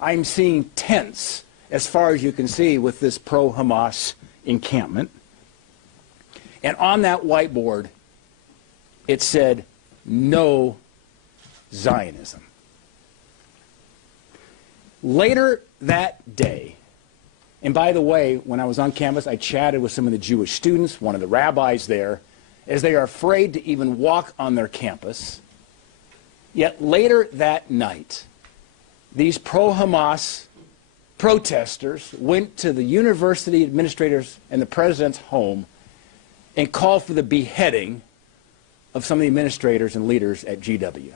I'm seeing tents as far as you can see with this pro-Hamas encampment. And on that whiteboard, it said, "No Zionism." Later that day, and by the way, when I was on campus, I chatted with some of the Jewish students, one of the rabbis there, as they are afraid to even walk on their campus. Yet later that night, these pro-Hamas protesters went to the university administrators and the president's home and called for the beheading of some of the administrators and leaders at GW.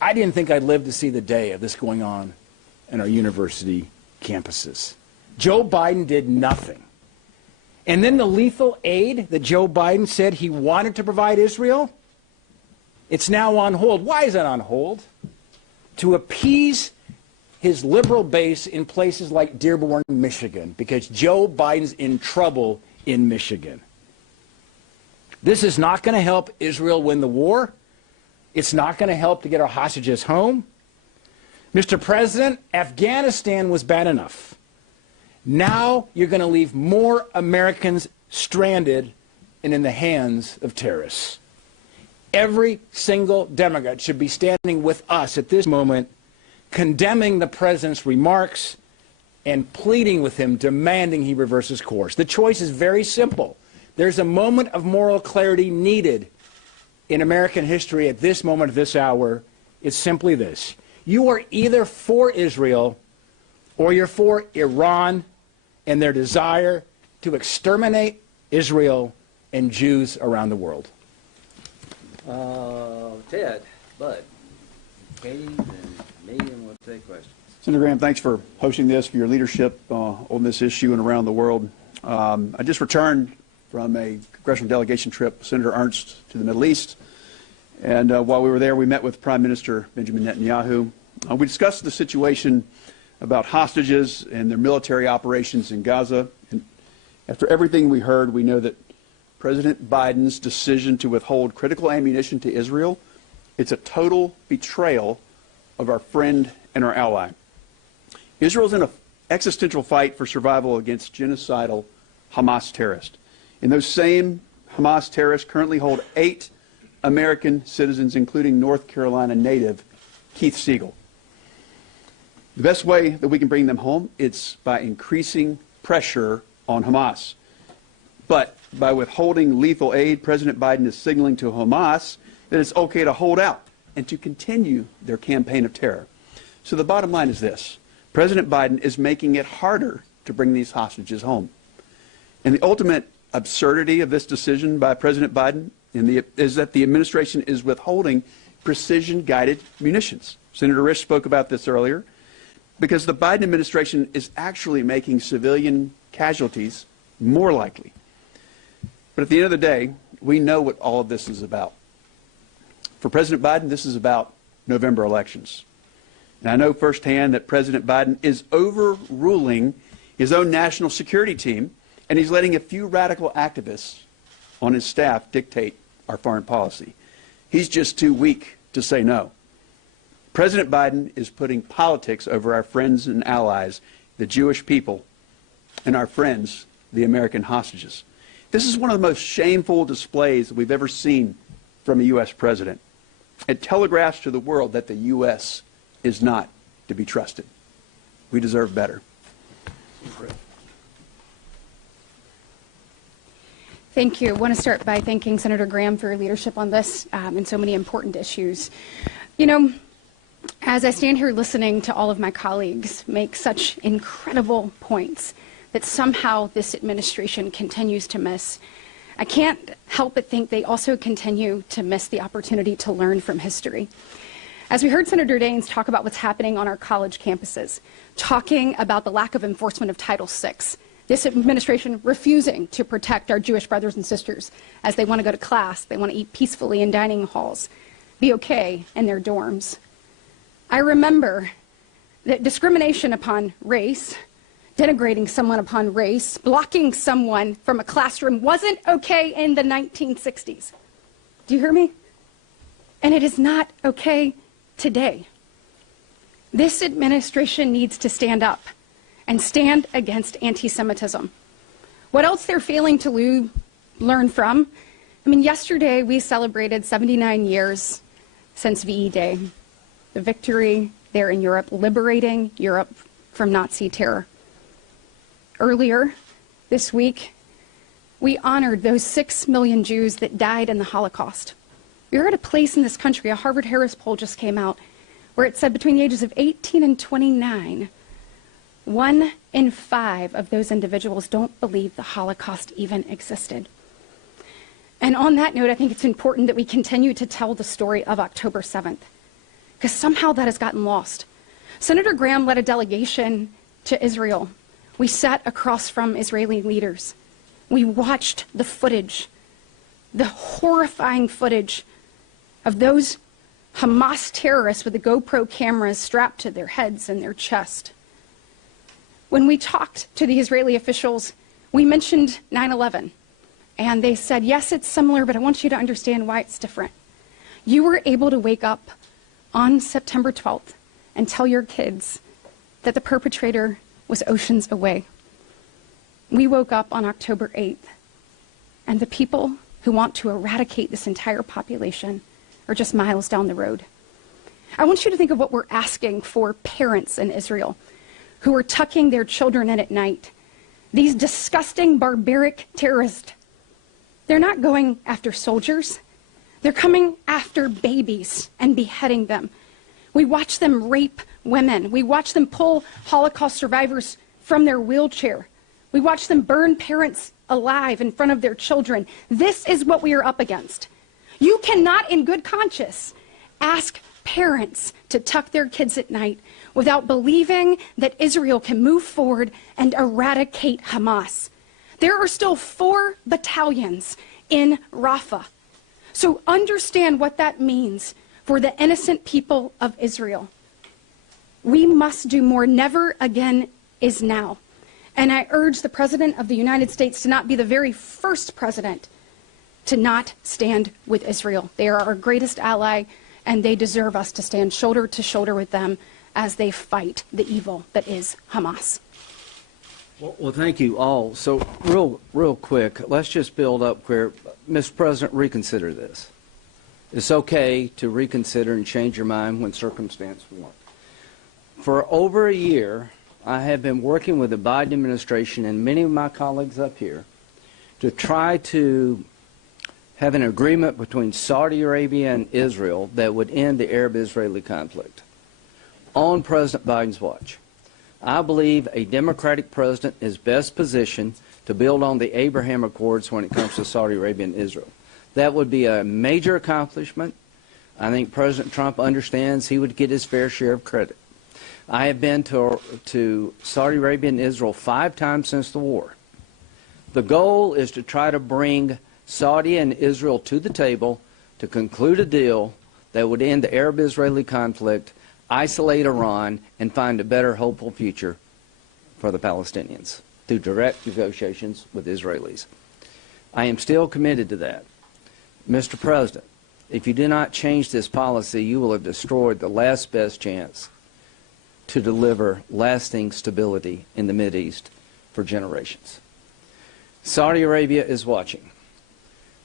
I didn't think I'd live to see the day of this going on in our university campuses. Joe Biden did nothing. And then the lethal aid that Joe Biden said he wanted to provide Israel, it's now on hold. Why is it on hold? To appease his liberal base in places like Dearborn, Michigan, because Joe Biden's in trouble in Michigan. This is not going to help Israel win the war. It's not going to help to get our hostages home. Mr. President, Afghanistan was bad enough. Now you're going to leave more Americans stranded and in the hands of terrorists. Every single Democrat should be standing with us at this moment, condemning the president's remarks and pleading with him, demanding he reverse his course. The choice is very simple. There's a moment of moral clarity needed in American history at this moment of this hour. It's simply this. You are either for Israel or you're for Iran and their desire to exterminate Israel and Jews around the world. Ted, Bud, Katie, and me, and we'll take questions. Senator Graham, thanks for hosting this, for your leadership on this issue and around the world. I just returned from a congressional delegation trip with Senator Ernst to the Middle East. And while we were there, we met with Prime Minister Benjamin Netanyahu. We discussed the situation about hostages and their military operations in Gaza. And after everything we heard, we know that President Biden's decision to withhold critical ammunition to Israel, it's a total betrayal of our friend and our ally. Israel's in an existential fight for survival against genocidal Hamas terrorists. And those same Hamas terrorists currently hold 8 American citizens, including North Carolina native Keith Siegel. The best way that we can bring them home is by increasing pressure on Hamas. But by withholding lethal aid, President Biden is signaling to Hamas that it's okay to hold out and to continue their campaign of terror. So the bottom line is this. President Biden is making it harder to bring these hostages home. And the ultimate absurdity of this decision by President Biden is that the administration is withholding precision-guided munitions. Senator Risch spoke about this earlier, because the Biden administration is actually making civilian casualties more likely. But at the end of the day, we know what all of this is about. For President Biden, this is about November elections. And I know firsthand that President Biden is overruling his own national security team, and he's letting a few radical activists on his staff dictate our foreign policy. He's just too weak to say no. President Biden is putting politics over our friends and allies, the Jewish people, and our friends, the American hostages. This is one of the most shameful displays that we've ever seen from a U.S. president. It telegraphs to the world that the U.S. is not to be trusted. We deserve better. Thank you. I want to start by thanking Senator Graham for your leadership on this and so many important issues. You know, as I stand here listening to all of my colleagues make such incredible points that somehow this administration continues to miss, I can't help but think they also continue to miss the opportunity to learn from history. As we heard Senator Daines talk about what's happening on our college campuses, talking about the lack of enforcement of Title VI, this administration refusing to protect our Jewish brothers and sisters as they want to go to class, they want to eat peacefully in dining halls, be okay in their dorms. I remember that discrimination upon race, denigrating someone upon race, blocking someone from a classroom wasn't okay in the 1960s. Do you hear me? And it is not okay today. This administration needs to stand up and stand against anti-Semitism. What else they're failing to learn from? I mean, yesterday we celebrated 79 years since VE Day, the victory there in Europe, liberating Europe from Nazi terror. Earlier this week, we honored those 6 million Jews that died in the Holocaust. We are at a place in this country, a Harvard-Harris poll just came out, where it said between the ages of 18 and 29, 1 in 5 of those individuals don't believe the Holocaust even existed. And on that note, I think it's important that we continue to tell the story of October 7th, because somehow that has gotten lost. Senator Graham led a delegation to Israel. We sat across from Israeli leaders. We watched the footage, the horrifying footage of those Hamas terrorists with the GoPro cameras strapped to their heads and their chest. When we talked to the Israeli officials, we mentioned 9/11. And they said, yes, it's similar, but I want you to understand why it's different. You were able to wake up on September 12th and tell your kids that the perpetrator was oceans away. We woke up on October 8th, and the people who want to eradicate this entire population are just miles down the road. I want you to think of what we're asking for parents in Israel who are tucking their children in at night. These disgusting, barbaric terrorists, they're not going after soldiers. They're coming after babies and beheading them. We watch them rape women. We watch them pull Holocaust survivors from their wheelchair. We watch them burn parents alive in front of their children. This is what we are up against. You cannot, in good conscience, ask parents to tuck their kids at night without believing that Israel can move forward and eradicate Hamas. There are still 4 battalions in Rafah. So understand what that means for the innocent people of Israel. We must do more. Never again is now. And I urge the President of the United States to not be the very first president to not stand with Israel. They are our greatest ally, and they deserve us to stand shoulder to shoulder with them as they fight the evil that is Hamas. Well, thank you all. So real quick, let's just build up where, Mr. President, reconsider this. It's okay to reconsider and change your mind when circumstance warrant. For over a year, I have been working with the Biden administration and many of my colleagues up here to try to have an agreement between Saudi Arabia and Israel that would end the Arab-Israeli conflict on President Biden's watch. I believe a Democratic president is best positioned to build on the Abraham Accords when it comes to Saudi Arabia and Israel. That would be a major accomplishment. I think President Trump understands he would get his fair share of credit. I have been to Saudi Arabia and Israel 5 times since the war. The goal is to try to bring Saudi and Israel to the table to conclude a deal that would end the Arab-Israeli conflict, isolate Iran, and find a better, hopeful future for the Palestinians through direct negotiations with Israelis. I am still committed to that. Mr. President, if you do not change this policy, you will have destroyed the last best chance to deliver lasting stability in the Mideast for generations. Saudi Arabia is watching.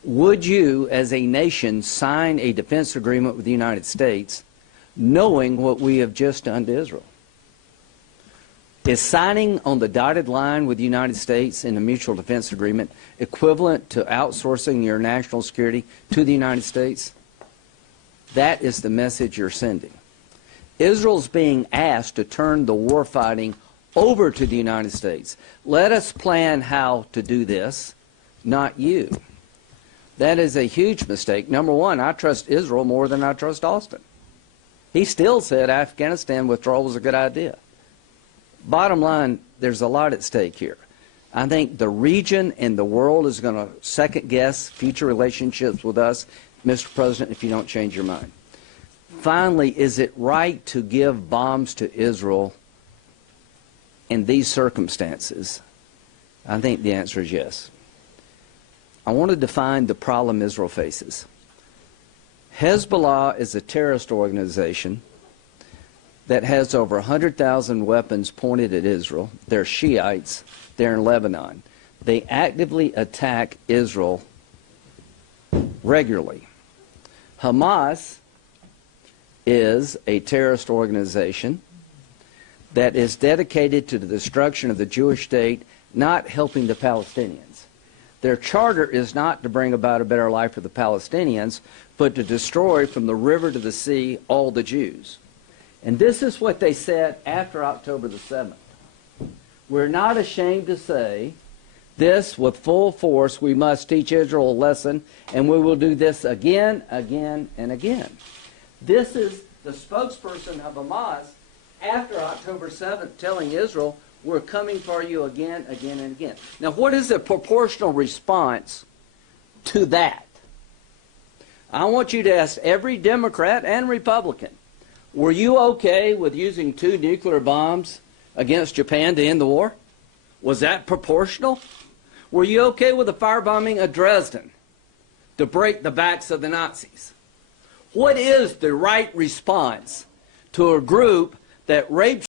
Would you, as a nation, sign a defense agreement with the United States knowing what we have just done to Israel? Is signing on the dotted line with the United States in a mutual defense agreement equivalent to outsourcing your national security to the United States? That is the message you're sending. Israel's being asked to turn the war fighting over to the United States. Let us plan how to do this, not you. That is a huge mistake. Number one, I trust Israel more than I trust Austin. He still said Afghanistan withdrawal was a good idea. Bottom line, there's a lot at stake here. I think the region and the world is going to second-guess future relationships with us, Mr. President, if you don't change your mind. Finally, is it right to give bombs to Israel in these circumstances? I think the answer is yes. I want to define the problem Israel faces. Hezbollah is a terrorist organization that has over 100,000 weapons pointed at Israel. They're Shiites. They're in Lebanon. They actively attack Israel regularly. Hamas is a terrorist organization that is dedicated to the destruction of the Jewish state, not helping the Palestinians. Their charter is not to bring about a better life for the Palestinians, but to destroy from the river to the sea all the Jews. And this is what they said after October the 7th. We're not ashamed to say this with full force. We must teach Israel a lesson, and we will do this again, again, and again. This is the spokesperson of Hamas after October 7th telling Israel, we're coming for you again, again, and again. Now, what is the proportional response to that? I want you to ask every Democrat and Republican, were you okay with using 2 nuclear bombs against Japan to end the war? Was that proportional? Were you okay with the firebombing of Dresden to break the backs of the Nazis? What is the right response to a group that rapes